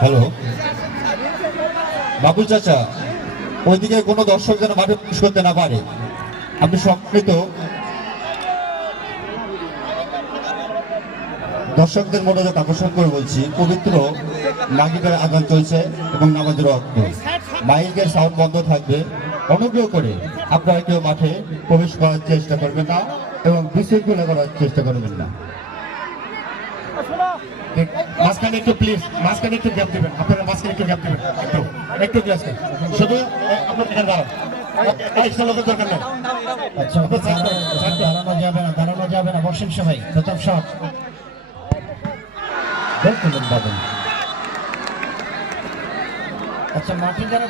Hello. Babul চাচা, ওইদিকে কোনো দর্শক যেন মাঠে প্রবেশ করতে না পারে। আপনি সম্মিলিত দর্শকদের মনোযোগ আকর্ষণ করে বলছি, পবিত্র মাগিবের আগান চলছে এবং নামাজের অর্থ মাইকের সাউন্ড বন্ধ থাকবে। অনুগ্রহ করে আপনারা কেউ মাঠে প্রবেশ করার চেষ্টা করবেন না এবং বিশৃঙ্খলা করার চেষ্টা করবেন না। মাঝখানে একটু প্লিজ মাঝখানে একটু গ্যাপ আপনারা মাঝখানে একটু গ্যাপ একটু একটু শুধু আপনার এখানে দাঁড়ান। আচ্ছা আচ্ছা মাঠে যারা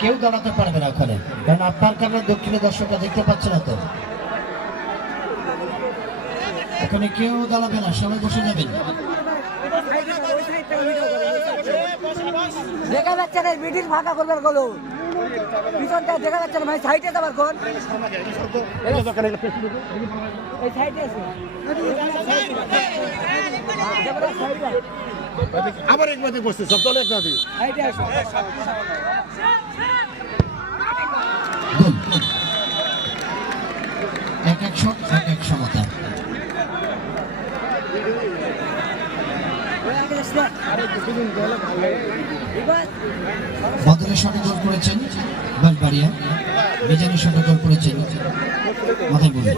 কেউ দাঁড়াতে পারবে না ওখানে। কারণ আপনার কারণে দক্ষিণে দর্শকরা দেখতে পাচ্ছে না তো। ওখানে কেউ দাঁড়াবে না, সবাই বসে যাবেন। দেখা যাচ্ছে না মিডিল ফাঁকা করবার গলো। পিছনটা দেখা যাচ্ছে না মানে সাইডে যাবার কোন এই সাইডে আছে। আবার এক মাঝে বসছে সব দলে একটা সাইডে এক এক শট এক এক সমতা। বদলের শটে গোল করেছেন বাঁশবাড়িয়া মিজানের শটে গোল করেছেন মাথায় বলে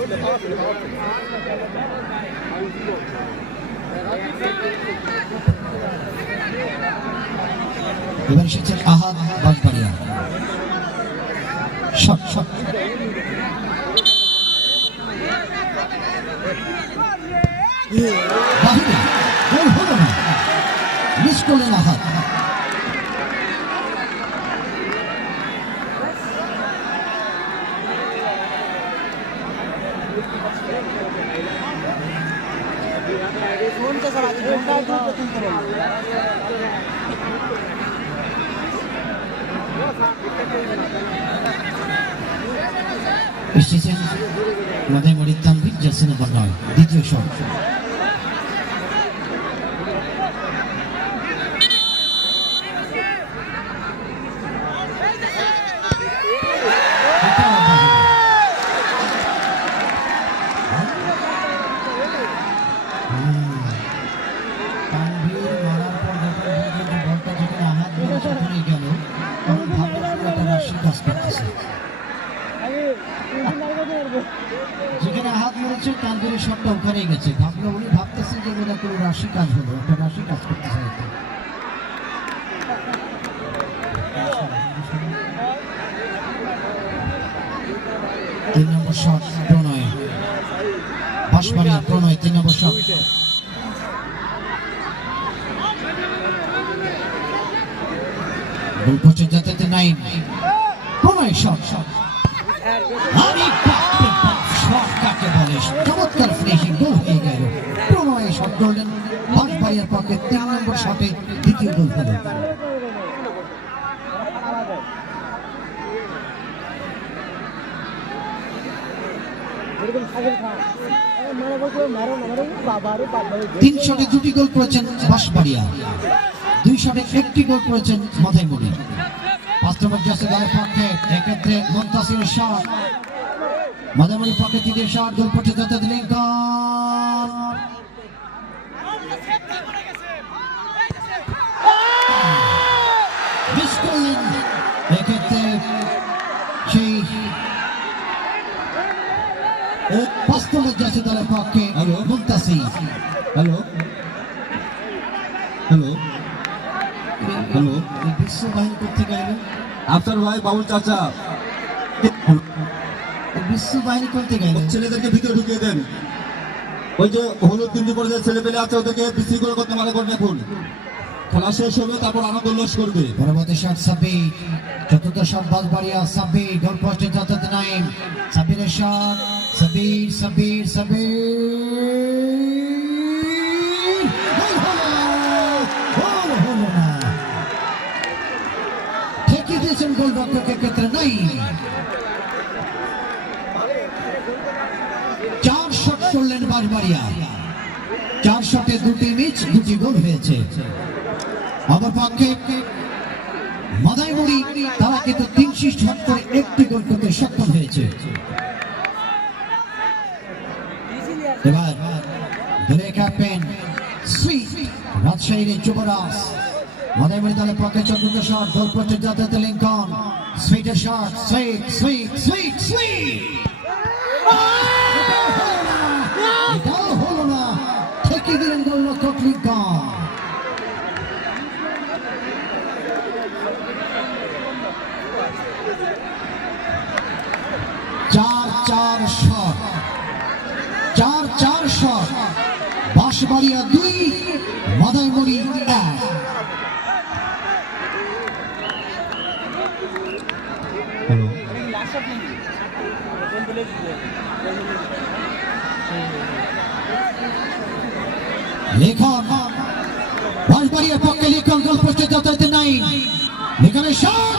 এবার এসেছেন আহাদ বাঁশবাড়িয়া শট শট। বাহিরে। গোল হলো না একটু প্রথম করে এসেছেন মাথায় মরির তাম্বিক জাসিন নম্বর নয় দ্বিতীয় শট। মেরেছে তানভীরের শটটা ওখানেই গেছে। ভাবলো উনি ভাবতেছেন যে বোধহয় কোনো রাশি কাজ হলো, একটা রাশি কাজ করতেছে হয়তো। তিন নম্বর প্রণয়। প্রণয়, তিন নম্বর শট। শট। কাকে চমৎকার ফিনিশিং গোল হয়ে গেল। প্রণয় শট করলেন বাঁশবাড়িয়ার পক্ষে তিন নম্বর শটে দ্বিতীয় গোল হলো। এরকম সাগর খা বলছো মারো না মারো বাবা রে বাবা রে তিন শটে দুটি গোল করেছেন বাঁশবাড়িয়া। দুই শটে একটি গোল করেছেন মাথায় মনি পাঁচ নম্বর জাসে দলের পক্ষে, এক্ষেত্রে মন্তাসির শট তৃতীয় শট গোল পড়ছে যাতে লিঙ্কন মিস করলেন এক্ষেত্রে সেই পাঁচ নম্বর জাসে দলের পক্ষে মন্তাসির হ্যালো হ্যালো হ্যালো এই বিশ্ব বাহিনী করতে গেলেন আফসার ভাই বাবুল চাচা। বিশ্ব বাহিনী করতে গেলেন ছেলেদেরকে ভিতরে ঢুকিয়ে দেন। ওই যে হলুদ গেঞ্জি পরে যে ছেলে পেলে আছে ওদেরকে বিশৃঙ্খলা করতে মানা করেন এখন খেলা শেষ হবে তারপর আনন্দ উল্লাস করবে। পরবর্তী শট সাব্বির চতুর্থ শট বাজবাড়িয়া সাব্বির গোল পোস্টে যথাযথ নাইম। সাব্বিরের শট গোল! গোল হলো না। ঠেকিয়ে দিয়েছেন গোল রক্ষকের ক্ষেত্রে নাই চার শট করলেন বাজবাড়িয়া চার শটে দুটি মিচ দুটি গোল হয়েছে। অপরপক্ষে মাদাইমুড়ি, তারা কিন্তু তিনশি শট করে একটি গোল করতে সক্ষম হয়েছে। এবার দলের ক্যাপ্টেন শ্রী রাজশাহীর যুবরাজ। মাদাইমুড়ি দলের পক্ষে চতুর্থ শট গোল পোস্টে যাতায়াত Lincoln সুইটের shot sweet sweet sweet sweet এটাও হলো না ঠেকে দিলেন গোলরক্ষক লিঙ্কন চার চার শট চার চার শট বাঁশবাড়িয়া দুই মাদাইমুড়ি এক হ্যালো লেখন বাঁশবাড়িয়ার পক্ষে লেখন গোল পোস্টে যাতায়াতে নাই। লেখনের শট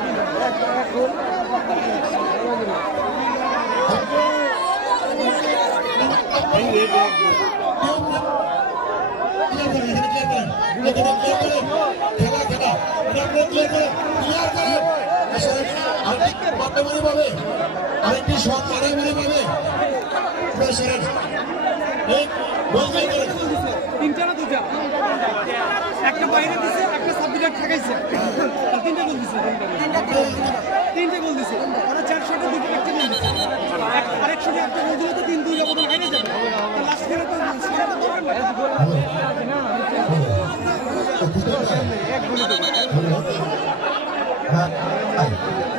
আরেকটি শট মারাই মেরে পাবে তিনটা না দুটা? একটা বাইরে দিছে। সাবজেক্ট ঠেকাইছে। তিনটা গোল দিছে তিনটা গোল। দিছে। ওরা চার শটে দুটো একটা গোল দিছে। এক- আরেক শটে একটা গোল দিলে তো তিন দুই যাব। তো বাইরে যাবে লাস্ট খেলে তো।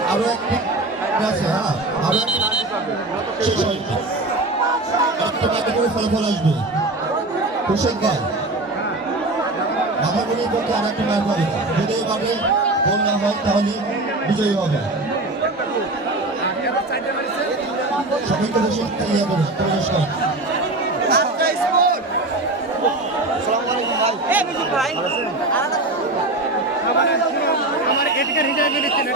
আরও একটি আছে হ্যাঁ? আরও একটি ফলাফল আসবে। হোসেন ভাই আর একটা ম্যাচ হবে যদি এভাবে গোল না হয় তাহলে বিজয়ী হবে সবাইকে বেশি ইয়ে করে প্রবেশ করেন আমার আর একটা না একটা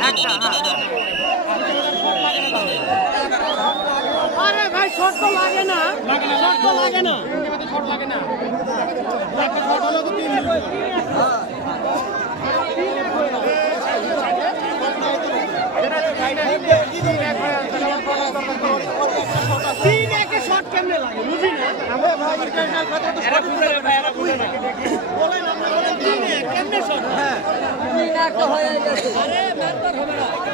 হ্যাঁ শর্ট লাগে না। শর্ট তো লাগে না। শর্ট লাগে না তিন একে শর্ট কেমনে লাগে? বুঝি না? কেমনে শর্ট হ্যাঁ তিন এক হয়ে। গেছে আরে ম্যাচ হবে না।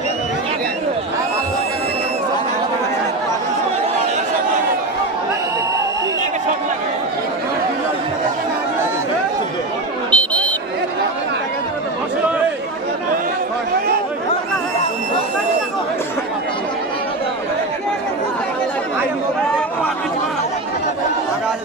Let's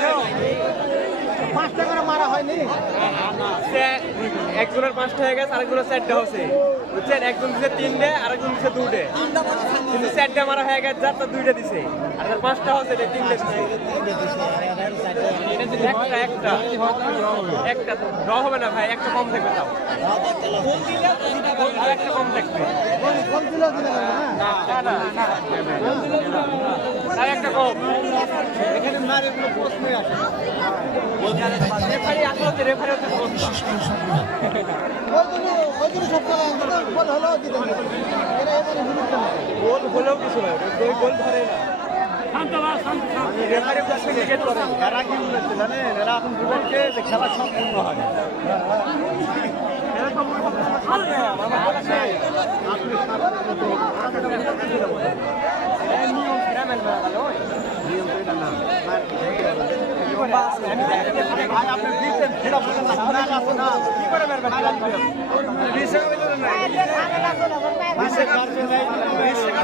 go. আজকে পরে গেল একজনের পাঁচটা হয়ে গেছে আরেকজনের চারটা হচ্ছে বুঝছেন? একজন দিছে তিনটে আরেকজন দিছে দুটে কিন্তু চারটা মারা হয়ে গেছে যার তার দুইটা দিছে। পাঁচটা হচ্ছে এটা তিনটে একটা একটা। একটা ড্র হবে না ভাই একটা কম থাকবে তাও। একটা কম থাকবে না না না। আর একটা কম। রেফারি আসলে। হচ্ছে রেফারি হচ্ছে বস্তা। গোল হলেও কিছু নয় গোল ধরে না রেফারি হচ্ছে ক্রিকেট করে এরা কি বলেছে জানেন এরা এখন বুঝেছে যে খেলা সম্পূর্ণ হয় ভাই